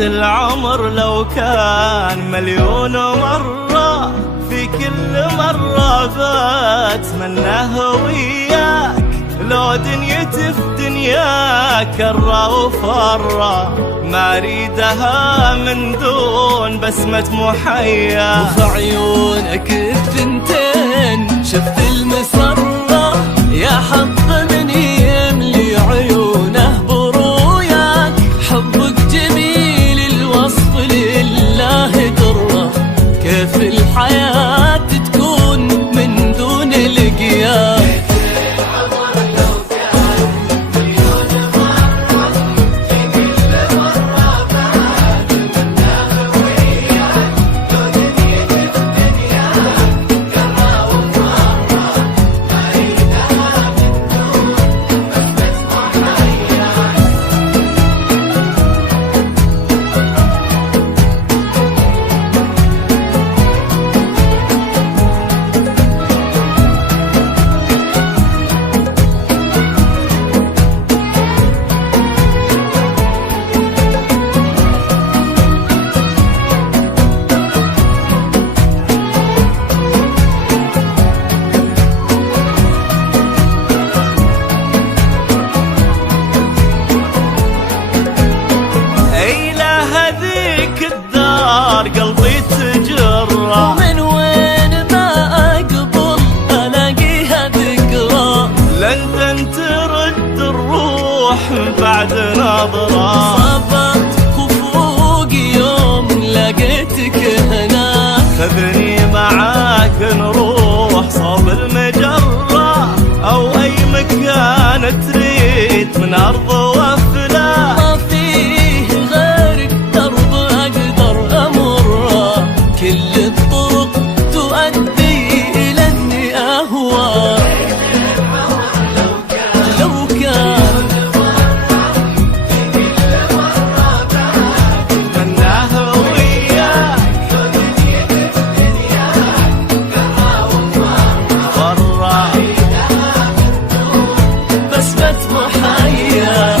العمر لو كان مليون مرة، في كل مرة بتمناه وياك. لو دنيتي في دنياك كرة وفرة، ما اريدها من دون بسمة محيا. وفي عيونك الثنتين شفت المسرة، يا حظ من يملي عيونه برؤياك. حبك جميل الوصف لله درة، كيف الحياة تكون من دون لقياك. قلبي تجرى، ومن وين ما أقبل ألاقيها ذكرى. لندن ترد الروح بعد نظرة. صبت خفوق يوم لقيتك هنا، خذني معاك نروح صوب المجرة، أو أي مكان تريد من أرض وفلا. ما فيه غيرك درب أقدر أمره، كل الطرق تؤدي إلى أني أهوى. لو كان مناه وياك برا بسمة محيا.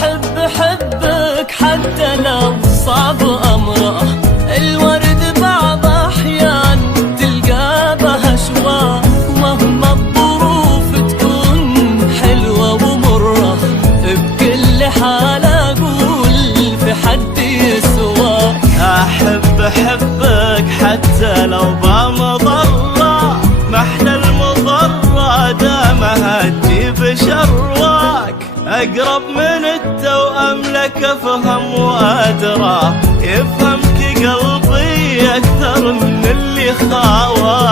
حبك حتى لو صعب أمره، الورد بعض أحيان تلقى بها شوى. مهما الظروف تكون حلوة ومرة، بكل حال أقول في حد يسوى. أحبك حتى لو بمضرة، محلى المضرة دامها تجيب شرواك. أقرب من التوأم لك أفهم وأدرى، يفهمك قلبي أكثر من اللي خاوى.